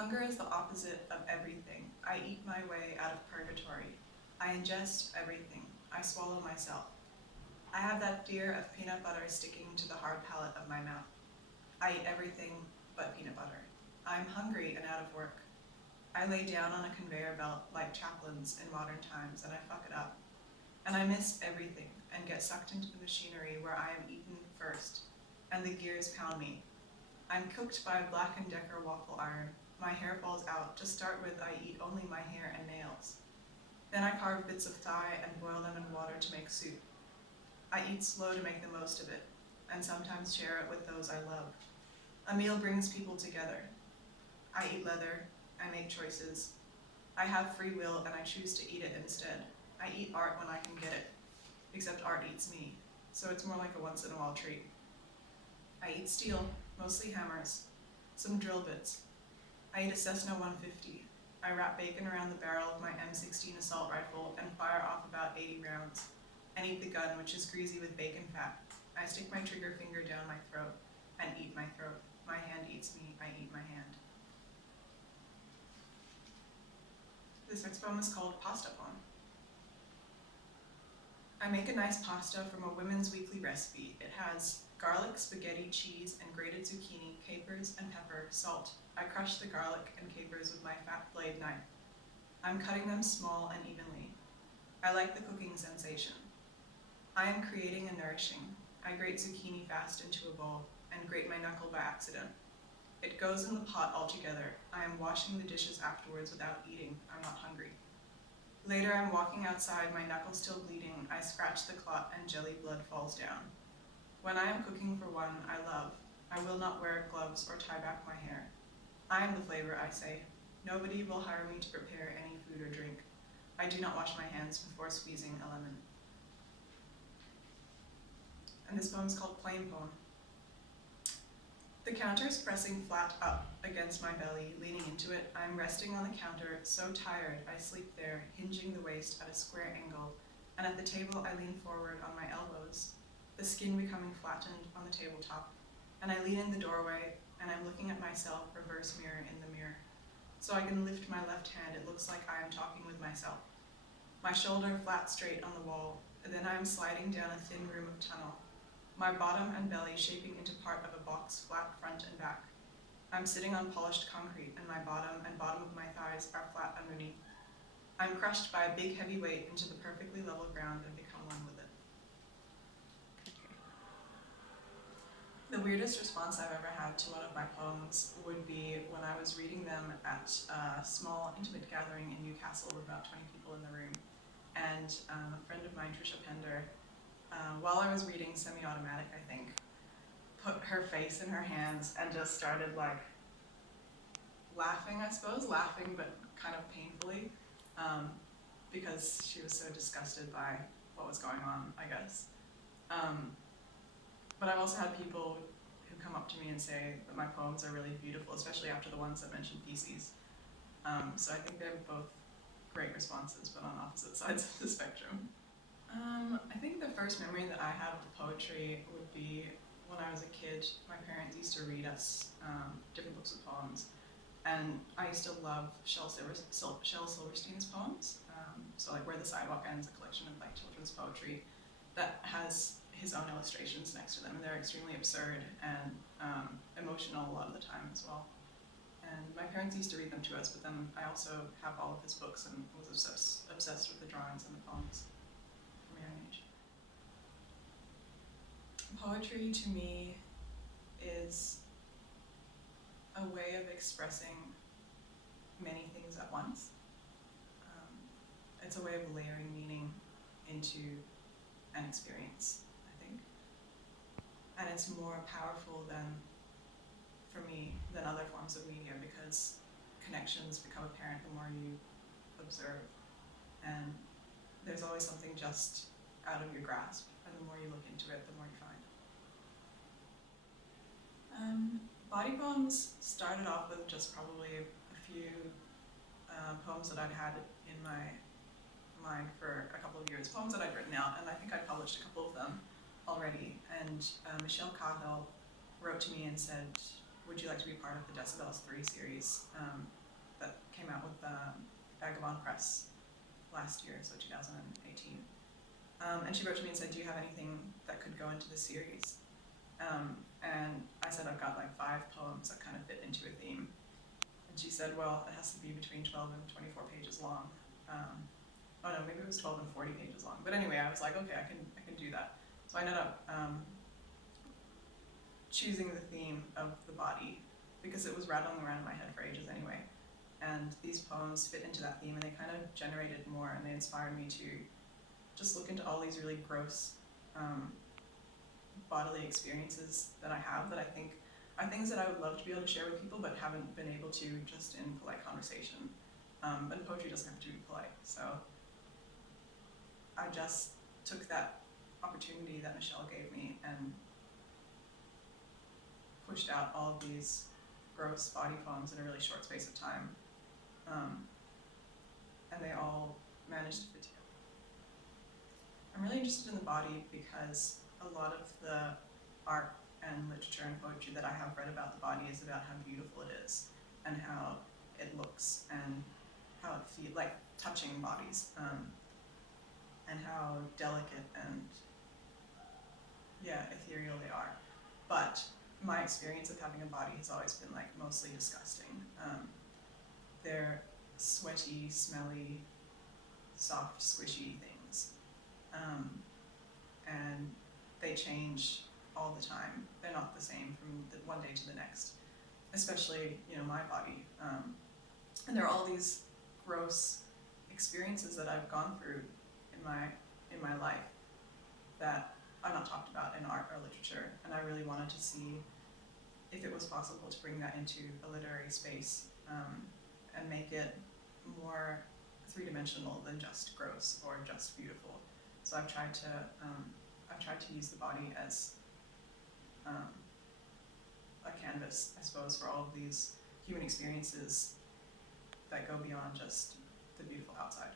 Hunger is the opposite of everything. I eat my way out of purgatory. I ingest everything. I swallow myself. I have that fear of peanut butter sticking to the hard palate of my mouth. I eat everything but peanut butter. I'm hungry and out of work. I lay down on a conveyor belt like chaplains in modern times and I fuck it up. And I miss everything and get sucked into the machinery where I am eaten first, and the gears pound me. I'm cooked by a Black & Decker waffle iron. My hair falls out. To start with, I eat only my hair and nails. Then I carve bits of thigh and boil them in water to make soup. I eat slow to make the most of it, and sometimes share it with those I love. A meal brings people together. I eat leather. I make choices. I have free will and I choose to eat it instead. I eat art when I can get it, except art eats me, so it's more like a once-in-a-while treat. I eat steel, mostly hammers, some drill bits. I eat a Cessna 150. I wrap bacon around the barrel of my M16 assault rifle and fire off about 80 rounds, and eat the gun, which is greasy with bacon fat. I stick my trigger finger down my throat and eat my throat. My hand eats me, I eat my hand. This next poem is called Pasta Poem. I make a nice pasta from a Women's Weekly recipe. It has garlic, spaghetti, cheese, and grated zucchini, capers, and pepper, salt. I crush the garlic and capers with my fat blade knife. I'm cutting them small and evenly. I like the cooking sensation. I am creating and nourishing. I grate zucchini fast into a bowl and grate my knuckle by accident. It goes in the pot altogether. I am washing the dishes afterwards without eating. I'm not hungry. Later, I'm walking outside, my knuckle still bleeding. I scratch the clot and jelly blood falls down. When I am cooking for one I love, I will not wear gloves or tie back my hair. I am the flavor, I say. Nobody will hire me to prepare any food or drink. I do not wash my hands before squeezing a lemon. And this poem is called Plain Poem. The counter is pressing flat up against my belly, leaning into it. I am resting on the counter, so tired I sleep there, hinging the waist at a square angle, and at the table I lean forward on my elbows, the skin becoming flattened on the tabletop, and I lean in the doorway, and I'm looking at myself, reverse mirror in the mirror. So I can lift my left hand, it looks like I am talking with myself. My shoulder flat straight on the wall, and then I am sliding down a thin room of tunnel, my bottom and belly shaping into part of a box, flat front and back. I'm sitting on polished concrete, and my bottom and bottom of my thighs are flat underneath. I'm crushed by a big heavy weight into the perfectly level ground and become one with it. The weirdest response I've ever had to one of my poems would be when I was reading them at a small, intimate gathering in Newcastle with about 20 people in the room. And a friend of mine, Trisha Pender, while I was reading Semi-Automatic, I think, put her face in her hands and just started like laughing, I suppose, laughing but kind of painfully, because she was so disgusted by what was going on, I guess. But I've also had people who come up to me and say that my poems are really beautiful, especially after the ones that mention feces. So I think they're both great responses, but on opposite sides of the spectrum. I think the first memory that I have of poetry would be when I was a kid. My parents used to read us different books of poems, and I used to love Shel Silverstein's poems. So like Where the Sidewalk Ends, a collection of like children's poetry that has his own illustrations next to them, and they're extremely absurd and emotional a lot of the time as well. And my parents used to read them to us, but then I also have all of his books and was obsessed with the drawings and the poems from a young age. Poetry to me is a way of expressing many things at once. It's a way of layering meaning into an experience, I think. And it's more powerful than, for me, than other forms of media, because connections become apparent the more you observe. And there's always something just out of your grasp, and the more you look into it, the more you find. Body poems started off with just probably a few poems that I'd had in my mind for a couple of years, poems that I'd written out, and I think I published a couple of them already. And Michelle Cahill wrote to me and said, would you like to be part of the Decibels 3 series that came out with Vagabond Press last year, so 2018. And she wrote to me and said, do you have anything that could go into the series? And I said, I've got like 5 poems that kind of fit into a theme. And she said, well, it has to be between 12 and 24 pages long. Oh no, maybe it was 12 and 40 pages long. But anyway, I was like, okay, I can do that. So I ended up choosing the theme of the body because it was rattling around in my head for ages anyway. And these poems fit into that theme, and they kind of generated more, and they inspired me to just look into all these really gross bodily experiences that I have that I think are things that I would love to be able to share with people but haven't been able to just in polite conversation. And poetry doesn't have to be polite, so I just took that opportunity that Michelle gave me and pushed out all of these gross body poems in a really short space of time. And they all managed to fit together. I'm really interested in the body because a lot of the art and literature and poetry that I have read about the body is about how beautiful it is and how it looks and how it feels, like touching bodies, and how delicate and ethereal they are. But my experience of having a body has always been like mostly disgusting. They're sweaty, smelly, soft, squishy things. And they change all the time. They're not the same from one day to the next, especially, my body. And there are all these gross experiences that I've gone through in my life that are not talked about in art or literature, and I really wanted to see if it was possible to bring that into a literary space, and make it more three-dimensional than just gross or just beautiful. So I've tried to use the body as a canvas, I suppose, for all of these human experiences that go beyond just the beautiful outside.